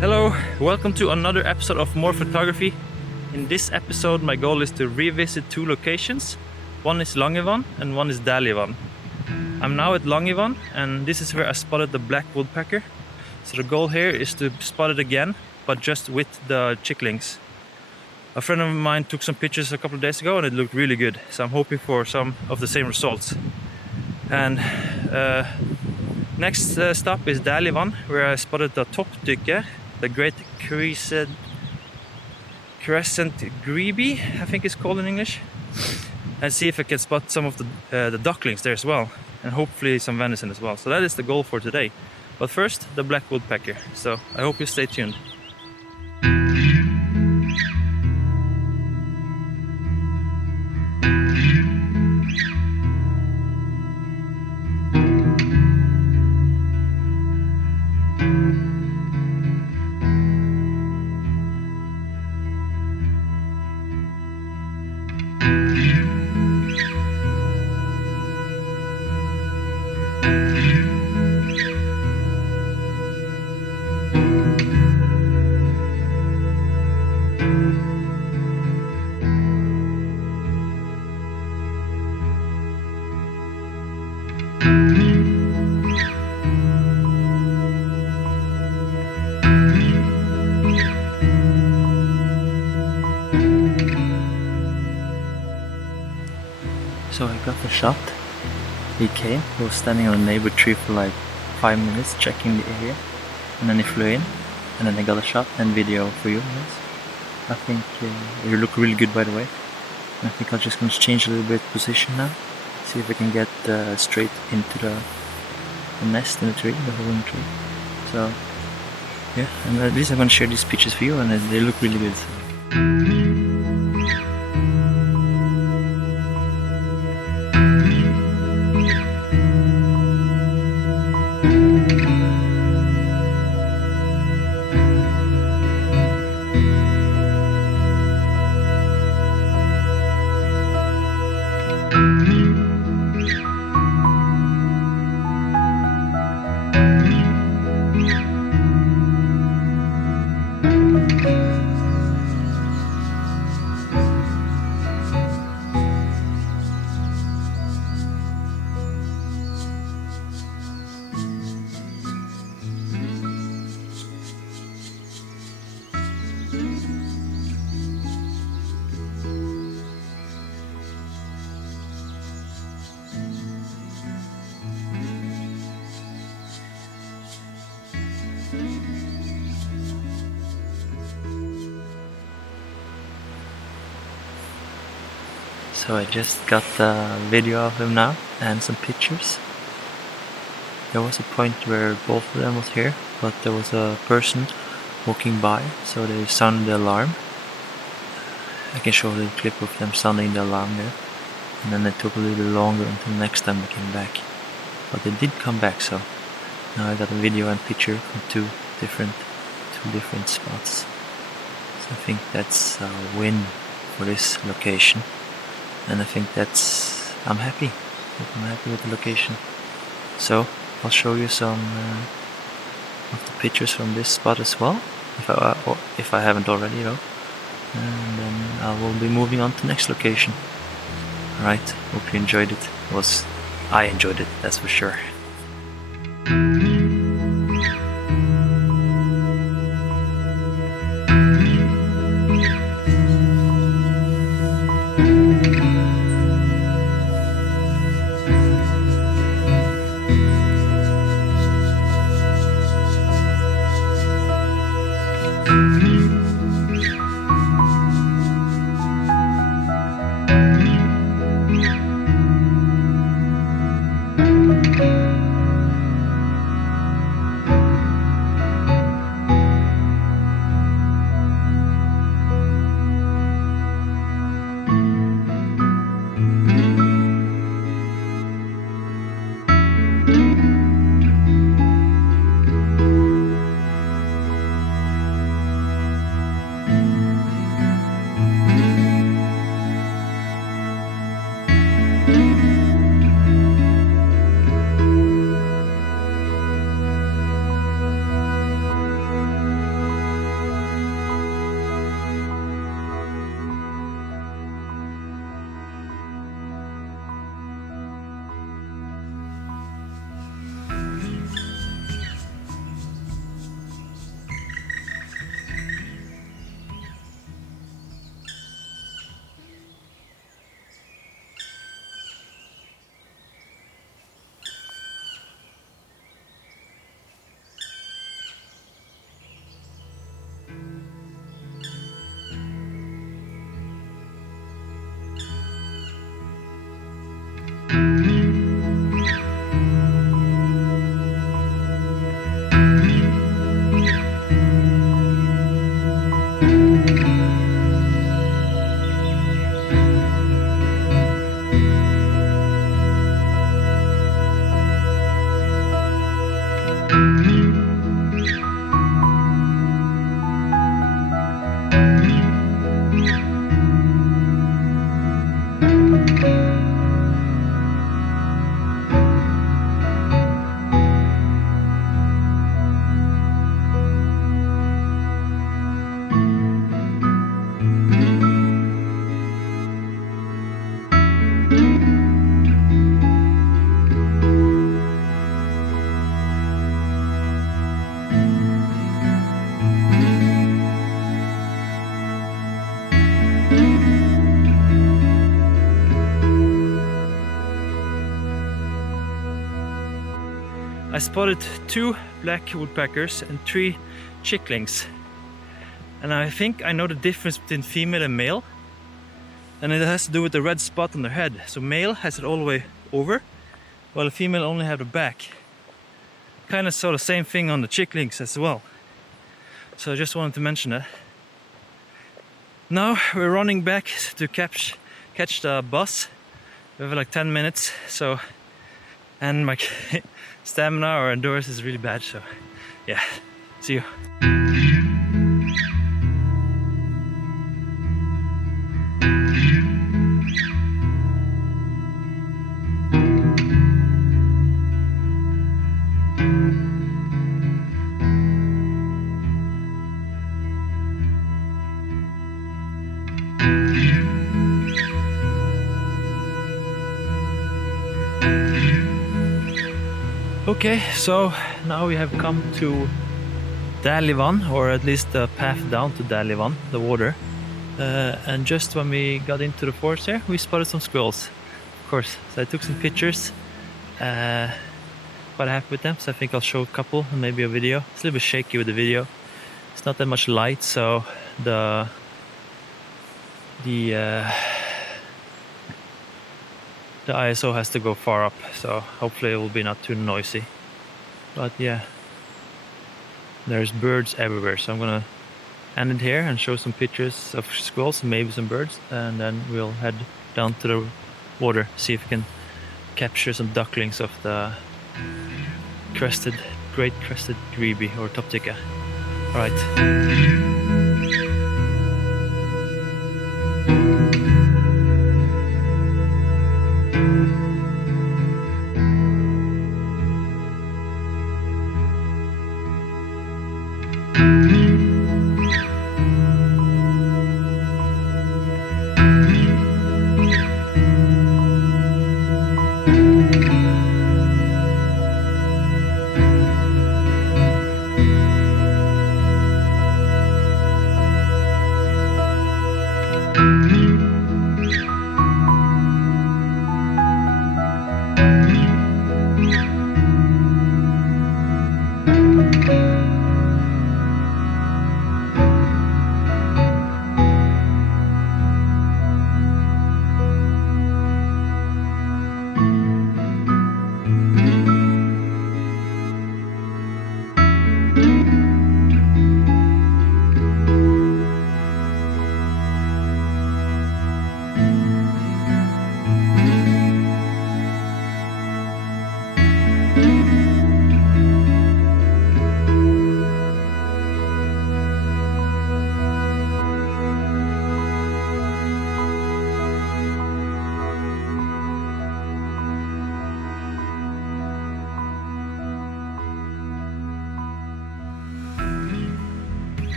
Hello, welcome to another episode of More Photography. In this episode my goal is to revisit two locations. One is Dæhlivannet and one is Dæhlivannet. I'm now at Dæhlivannet and this is where I spotted the black woodpecker. So the goal here is to spot it again, but just with the chicklings. A friend of mine took some pictures a couple of days ago and it looked really good. So I'm hoping for some of the same results. And next stop is Dæhlivannet, where I spotted the Woodpecker, the great crested grebe, I think it's called in English, and see if I can spot some of the ducklings there as well, and hopefully some venison as well. So that is the goal for today. But first, the black woodpecker. So I hope you stay tuned. So I got the shot. He came, he was standing on a neighbor tree for like 5 minutes checking the area, and then he flew in, and then I got a shot and video for you guys. I think you look really good, by the way. I think I'm just going to change a little bit position now, see if I can get straight into the nest in the tree, the hole in the tree. So yeah, and at least I'm going to share these pictures for you, and they look really good. So I just got the video of him now and some pictures. There was a point where both of them was here, but there was a person walking by, so they sounded the alarm. I can show the clip of them sounding the alarm there. And then it took a little bit longer until next time they came back. But they did come back, so now I got a video and picture from two different spots. So I think that's a win for this location. And I think I'm happy. I'm happy with the location. So I'll show you some of the pictures from this spot as well, if I haven't already though. And then I will be moving on to the next location. Alright, hope you enjoyed it. I enjoyed it, that's for sure. I spotted 2 black woodpeckers and 3 chicklings. And I think I know the difference between female and male. And it has to do with the red spot on their head. So male has it all the way over, while the female only have the back. Kind of saw the same thing on the chicklings as well. So I just wanted to mention that. Now we're running back to catch the bus. We have like 10 minutes, so, and my stamina or endurance is really bad, so yeah, see you. Okay, so now we have come to Dæhlivannet, or at least the path down to Dæhlivannet, the water. And just when we got into the forest here, we spotted some squirrels, of course. So I took some pictures, quite happy with them, so I think I'll show a couple and maybe a video. It's a little bit shaky with the video. It's not that much light, so the ISO has to go far up, so hopefully it will be not too noisy. But yeah, there's birds everywhere, so I'm gonna end it here and show some pictures of squirrels and maybe some birds, and then we'll head down to the water, see if we can capture some ducklings of the great crested grebe or toptica. Alright.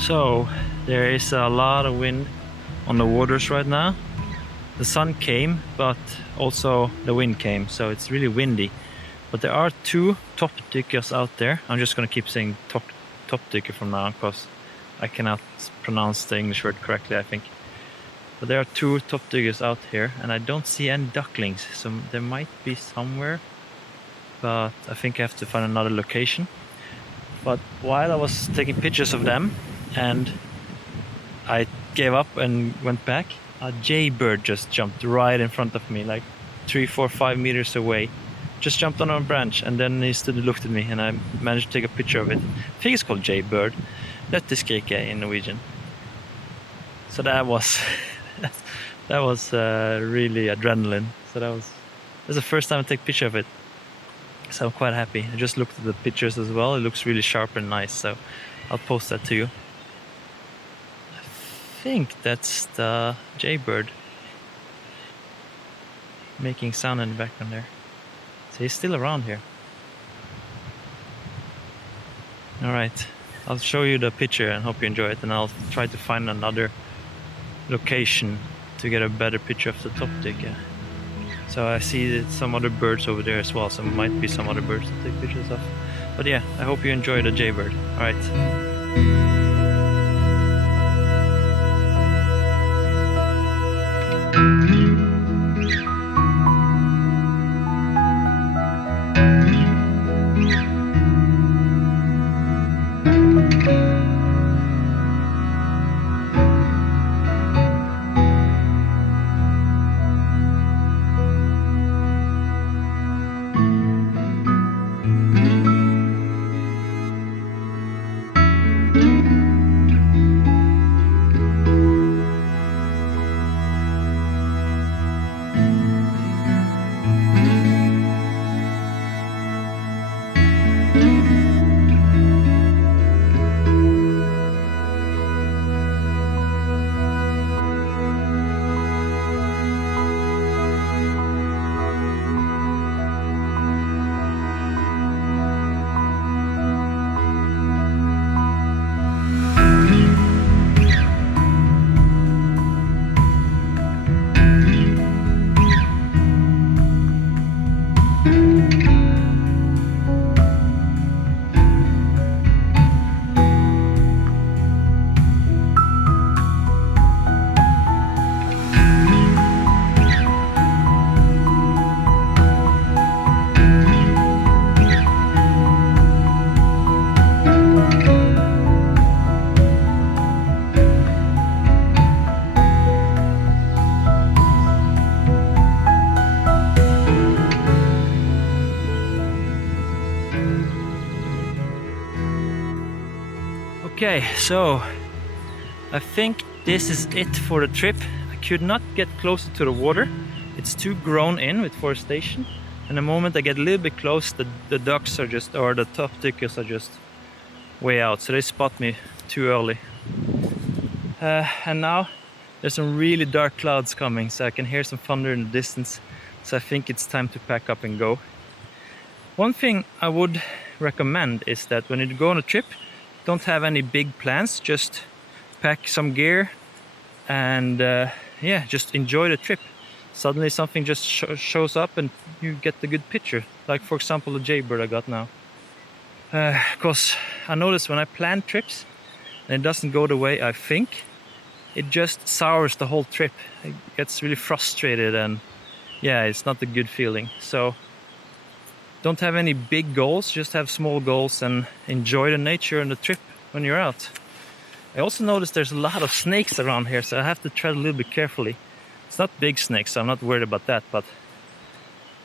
So there is a lot of wind on the waters right now. The sun came, but also the wind came, so it's really windy. But there are 2 topticas out there. I'm just gonna keep saying toptica from now on, because I cannot pronounce the English word correctly, I think. But there are 2 topticas out here, and I don't see any ducklings, so there might be somewhere, but I think I have to find another location. But while I was taking pictures of them, and I gave up and went back, a Jaybird just jumped right in front of me, like 3, 4, 5 meters away. Just jumped on a branch, and then he stood and looked at me, and I managed to take a picture of it. I think it's called Jaybird. Løtteskriket in Norwegian. So that was really adrenaline. So that was the first time I take a picture of it. So I'm quite happy. I just looked at the pictures as well. It looks really sharp and nice, so I'll post that to you. I think that's the Jaybird making sound in the background there. So he's still around here. Alright, I'll show you the picture and hope you enjoy it, and I'll try to find another location to get a better picture of the toptica. So I see some other birds over there as well, so there might be some other birds to take pictures of. But yeah, I hope you enjoy the Jaybird. Alright. Okay, so I think this is it for the trip. I could not get closer to the water. It's too grown in with forestation. And the moment I get a little bit close, the ducks are just, or the top dickers are just way out. So they spot me too early. And now there's some really dark clouds coming, so I can hear some thunder in the distance. So I think it's time to pack up and go. One thing I would recommend is that when you go on a trip, don't have any big plans, just pack some gear and yeah, just enjoy the trip. Suddenly something just shows up and you get the good picture. Like for example the Jaybird I got now. Because I notice when I plan trips and it doesn't go the way I think, it just sours the whole trip. It gets really frustrated and yeah, it's not a good feeling. So don't have any big goals, just have small goals and enjoy the nature and the trip when you're out. I also noticed there's a lot of snakes around here, so I have to tread a little bit carefully. It's not big snakes, so I'm not worried about that, but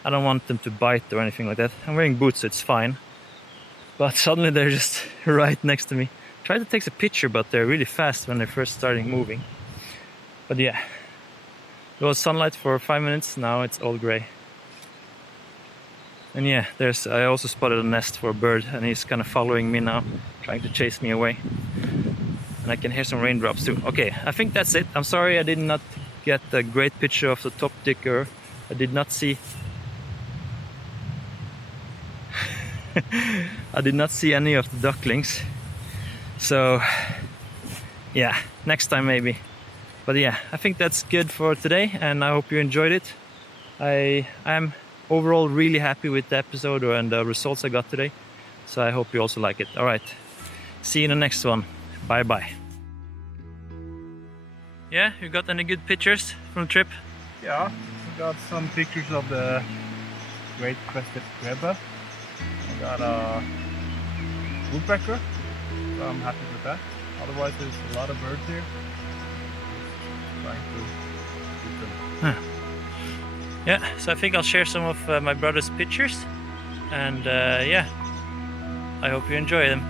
I don't want them to bite or anything like that. I'm wearing boots, so it's fine. But suddenly they're just right next to me. Try to take a picture, but they're really fast when they're first starting moving. But yeah, there was sunlight for 5 minutes, now it's all gray. And yeah, I also spotted a nest for a bird, and he's kind of following me now, trying to chase me away. And I can hear some raindrops too. Okay, I think that's it. I'm sorry I did not get a great picture of the top dicker. I did not see I did not see any of the ducklings. So yeah, next time maybe. But yeah, I think that's good for today, and I hope you enjoyed it. I'm overall really happy with the episode and the results I got today. So I hope you also like it. All right, see you in the next one. Bye bye. Yeah, you got any good pictures from the trip? Yeah, I got some pictures of the great crested grebe. I got a woodpecker, so I'm happy with that. Otherwise there's a lot of birds here. Trying to keep them. Huh. Yeah, so I think I'll share some of my brother's pictures, and yeah, I hope you enjoy them.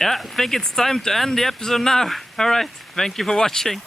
Yeah, I think it's time to end the episode now. Alright, thank you for watching.